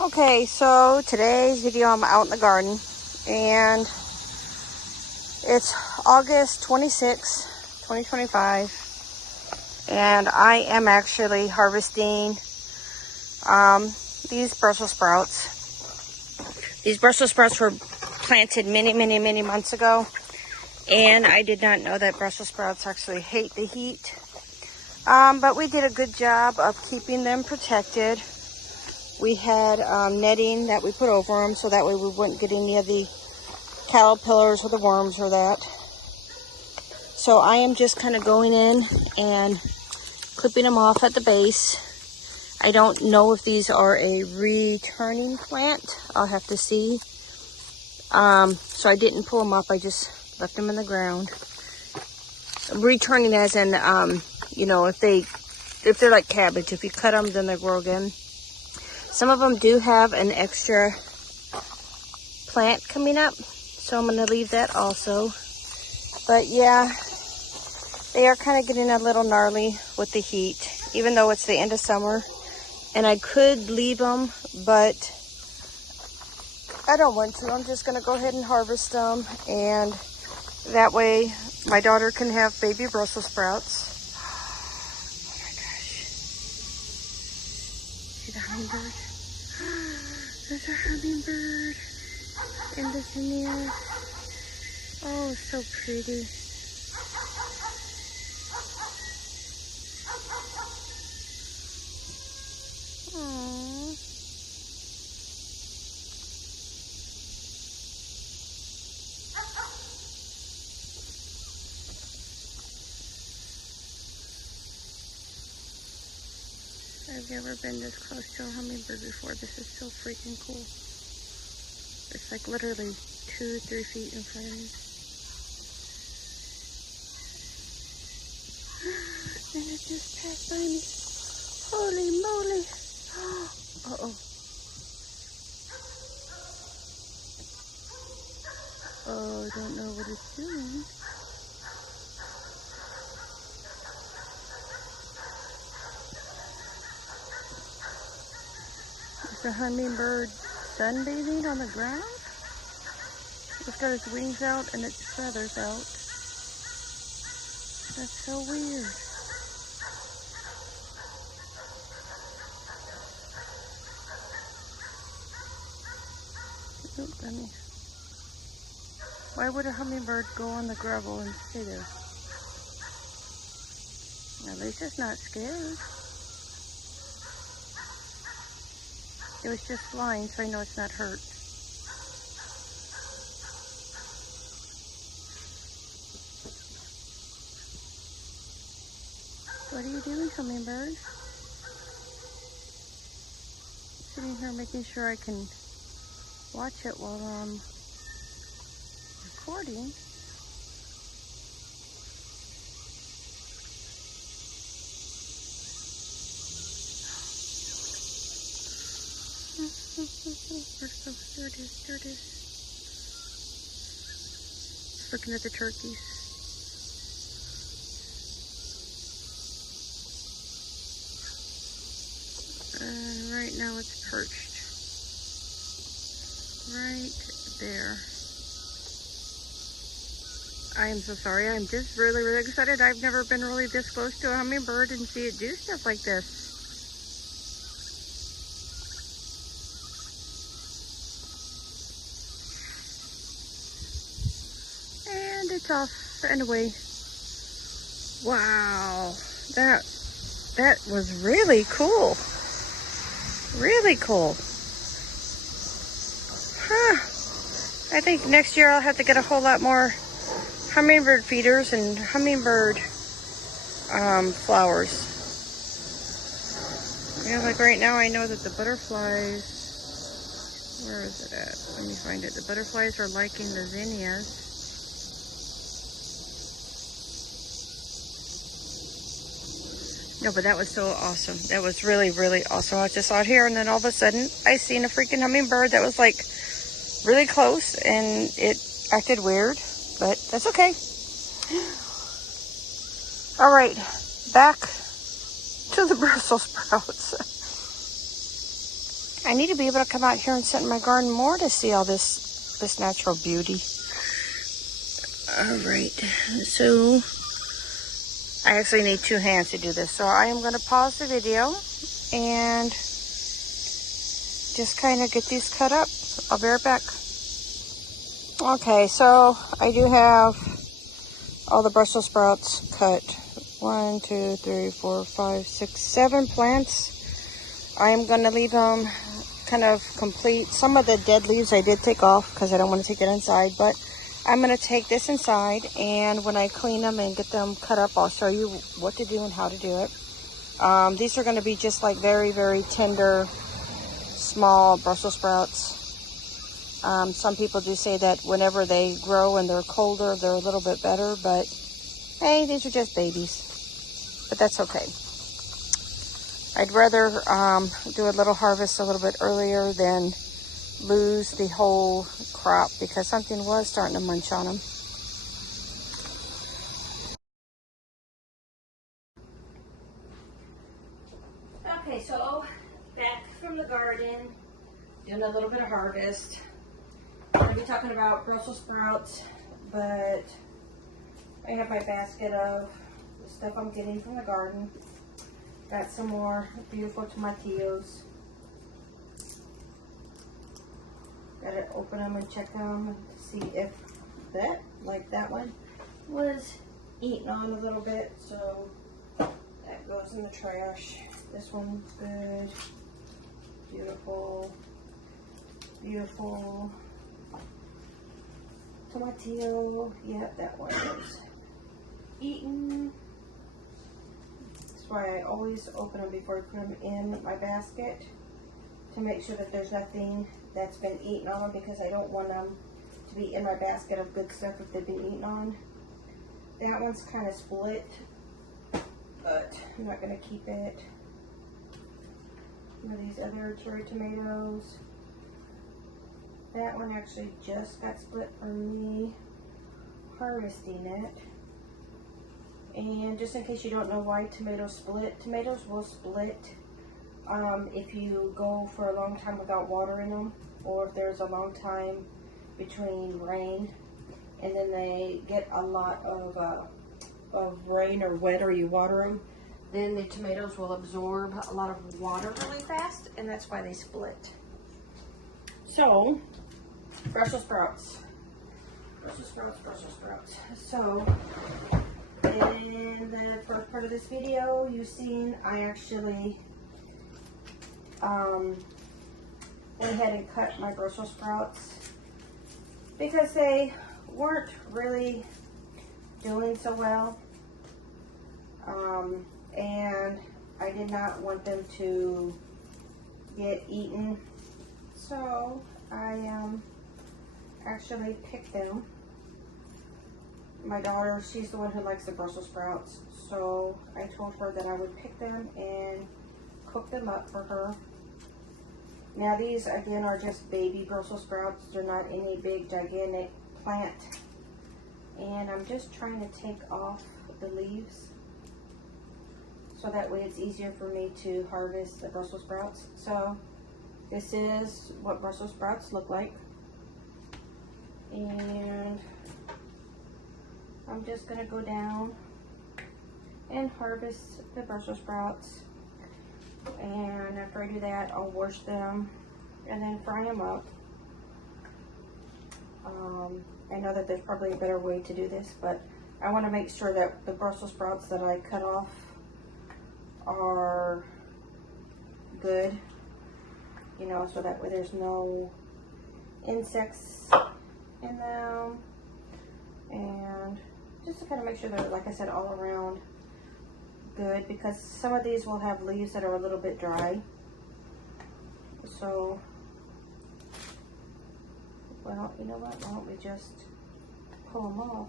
Okay, so today's video I'm out in the garden and it's August 26, 2025 and I am actually harvesting these Brussels sprouts. These Brussels sprouts were planted many months ago and I did not know that Brussels sprouts actually hate the heat. But we did a good job of keeping them protected. We had netting that we put over them so that way we wouldn't get any of the caterpillars or the worms or that. So I am just kind of going in and clipping them off at the base. I don't know if these are a returning plant. I'll have to see. So I didn't pull them up. I just left them in the ground. Returning as in, you know, if they're like cabbage, if you cut them, then they grow again. Some of them do have an extra plant coming up, so I'm going to leave that also. But yeah, they are kind of getting a little gnarly with the heat, even though it's the end of summer. And I could leave them, but I don't want to. I'm just going to go ahead and harvest them, and that way my daughter can have baby Brussels sprouts. Oh my gosh. See the hummingbird? There's a hummingbird in the zinnias. Oh, so pretty. Aww. I've never been this close to a hummingbird before. This is so freaking cool. It's like literally 2-3 feet in front of me. And it just passed by me. Holy moly. Uh-oh. Oh, I don't know what it's doing. Is the hummingbird sunbathing on the ground? It's got its wings out and its feathers out. That's so weird. Oops, let me. Why would a hummingbird go on the gravel and stay there? At least it's not scared. It was just flying, so I know it's not hurt. What are you doing, hummingbird? Sitting here making sure I can watch it while I'm recording. There it is, there it is. Just looking at the turkeys. Right now it's perched. Right there. I am so sorry. I'm just really excited. I've never been really this close to a hummingbird and see it do stuff like this. It's off and away. Wow, that was really cool. Really cool. Huh. I think next year I'll have to get a whole lot more hummingbird feeders and hummingbird flowers. Yeah, like right now I know that the butterflies, where is it at? Let me find it. The butterflies are liking the zinnias. No, but that was so awesome. That was really awesome. I was just out here and then all of a sudden I seen a freaking hummingbird that was like really close and it acted weird, but that's okay. All right, back to the Brussels sprouts. I need to be able to come out here and sit in my garden more to see all this natural beauty. All right, so I actually need 2 hands to do this. So I am going to pause the video and just kind of get these cut up. I'll be right back. Okay, so I do have all the Brussels sprouts cut. 1, 2, 3, 4, 5, 6, 7 plants. I am going to leave them kind of complete. Some of the dead leaves I did take off because I don't want to take it inside, but I'm going to take this inside, and when I clean them and get them cut up, I'll show you what to do and how to do it. These are going to be just like very, very tender, small Brussels sprouts. Some people do say that whenever they grow and they're colder, they're a little bit better, but hey, these are just babies. But that's okay. I'd rather do a little harvest a little bit earlier than lose the whole crop because something was starting to munch on them. Okay, so back from the garden, doing a little bit of harvest. I'm going to be talking about Brussels sprouts, but I have my basket of the stuff I'm getting from the garden. Got some more beautiful tomatillos. Got to open them and check them to see if that one, was eaten on a little bit. So that goes in the trash. This one's good. Beautiful. Beautiful. Tomatillo. Yep, that one is eaten. That's why I always open them before I put them in my basket to make sure that there's nothing that's been eaten on, because I don't want them to be in my basket of good stuff if they've been eaten on. That one's kind of split, but I'm not going to keep it. Some of these other cherry tomatoes. That one actually just got split from me harvesting it. And just in case you don't know why tomatoes split, tomatoes will split if you go for a long time without watering them, or if there's a long time between rain and then they get a lot of rain or wet, or you water them, then the tomatoes will absorb a lot of water really fast, and that's why they split. So, Brussels sprouts. Brussels sprouts, Brussels sprouts. So, in the first part of this video, you've seen I actually went ahead and cut my Brussels sprouts because they weren't really doing so well. And I did not want them to get eaten. So I actually picked them. My daughter, she's the one who likes the Brussels sprouts, so I told her that I would pick them and cook them up for her. Now these again are just baby Brussels sprouts. They're not any big gigantic plant. And I'm just trying to take off the leaves so that way it's easier for me to harvest the Brussels sprouts. So this is what Brussels sprouts look like. And I'm just going to go down and harvest the Brussels sprouts. And after I do that, I'll wash them and then fry them up. I know that there's probably a better way to do this, but I want to make sure that the Brussels sprouts that I cut off are good, you know, so that way there's no insects in them, and just to kind of make sure they're, like I said, all around good, because some of these will have leaves that are a little bit dry. So, well, you know what, why don't we just pull them off,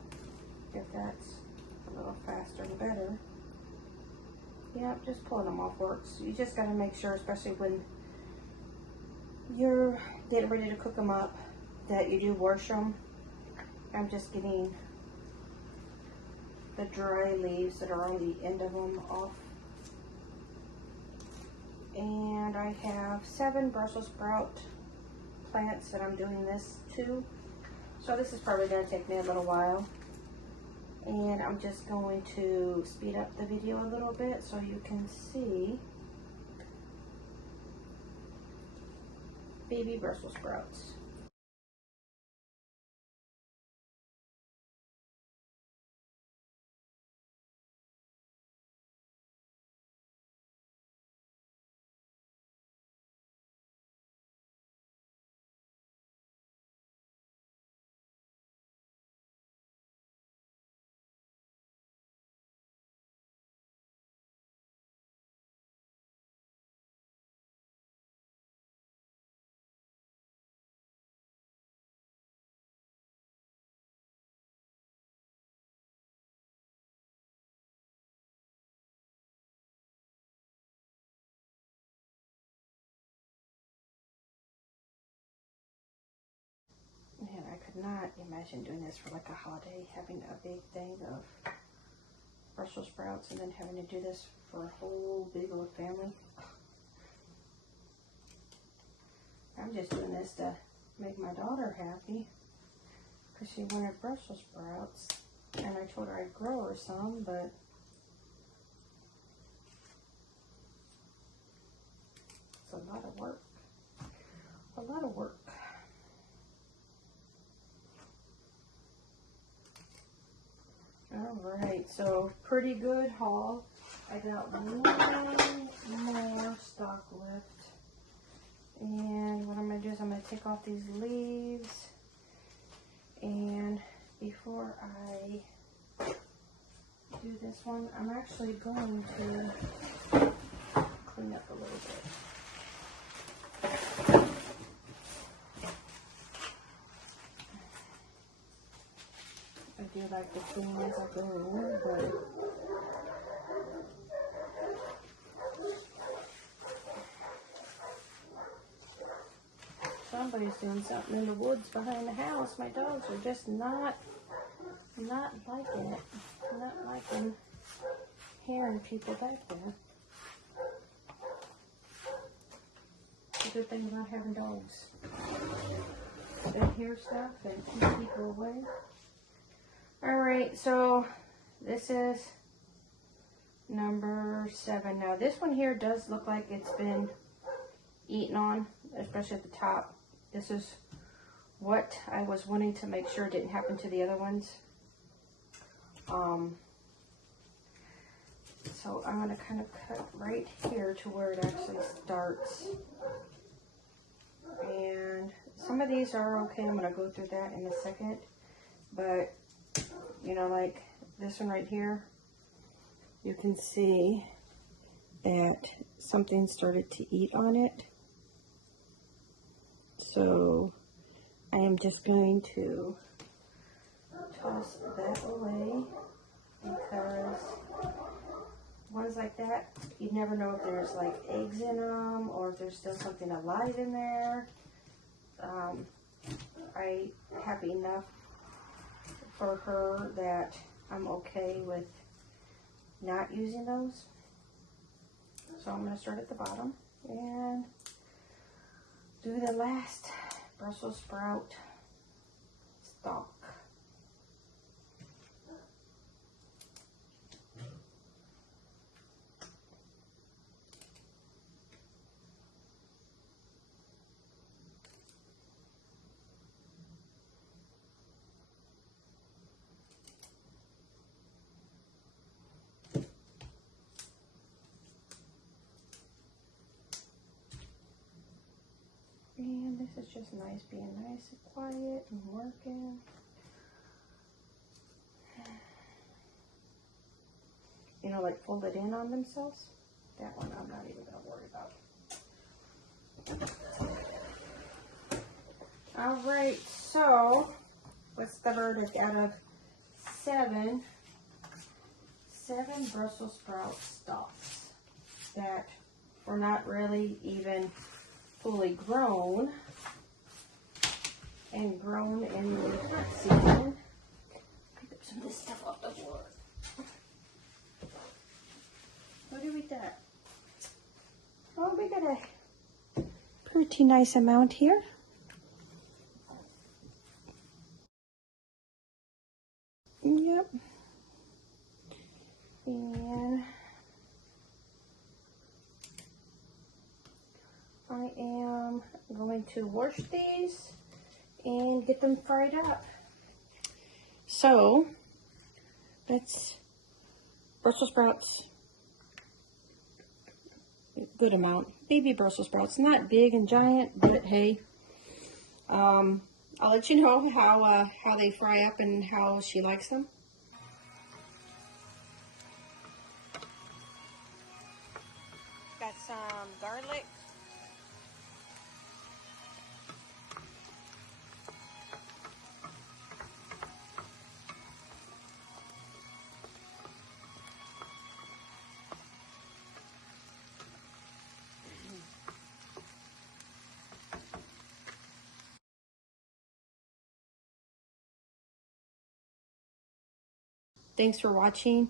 if that's a little faster and better. Yeah, just pulling them off works. You just got to make sure, especially when you're getting ready to cook them up, that you do wash them. I'm just getting the dry leaves that are on the end of them off. And I have 7 Brussels sprout plants that I'm doing this to. So this is probably going to take me a little while. And I'm just going to speed up the video a little bit so you can see baby Brussels sprouts. Man, I could not imagine doing this for like a holiday, having a big thing of Brussels sprouts and then having to do this for a whole big old family. I'm just doing this to make my daughter happy because she wanted Brussels sprouts, and I told her I'd grow her some, but it's a lot of work. A lot of work. Alright, so pretty good haul. I got one more stock left. And what I'm going to do is I'm going to take off these leaves. And before I do this one, I'm actually going to clean up a little bit. I do like to clean as I go, but somebody's doing something in the woods behind the house. My dogs are just not liking it. Not liking hearing people back there. It's a good thing about having dogs. They hear stuff and keep people away. Alright, so this is number 7. Now this one here does look like it's been eaten on, especially at the top. This is what I was wanting to make sure didn't happen to the other ones. So I'm going to kind of cut right here to where it actually starts. And some of these are okay. I'm going to go through that in a second. But, you know, like this one right here, you can see that something started to eat on it. So I am just going to toss that away, because ones like that, you never know if there's like eggs in them or if there's still something alive in there. I have enough for her that I'm okay with not using those. So I'm going to start at the bottom and do the last Brussels sprout stalk. And this is just nice, being nice and quiet and working. You know, like fold it in on themselves. That one I'm not even going to worry about. Alright, so what's the verdict out of 7 Brussels sprout stalks that were not really even fully grown and grown in the hot season. Pick up some of this stuff off the floor. What do we got? Oh, we got a pretty nice amount here. Yep. And I am going to wash these and get them fried up. So that's Brussels sprouts. Good amount. Baby Brussels sprouts. Not big and giant, but hey. I'll let you know how they fry up and how she likes them. Got some garlic. Thanks for watching.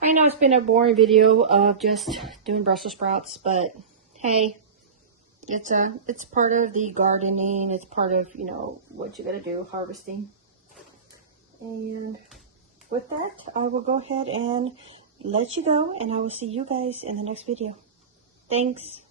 I know it's been a boring video of just doing Brussels sprouts, but hey, it's part of the gardening. It's part of, you know, what you gotta do, harvesting. And with that, I will go ahead and let you go, and I will see you guys in the next video. Thanks.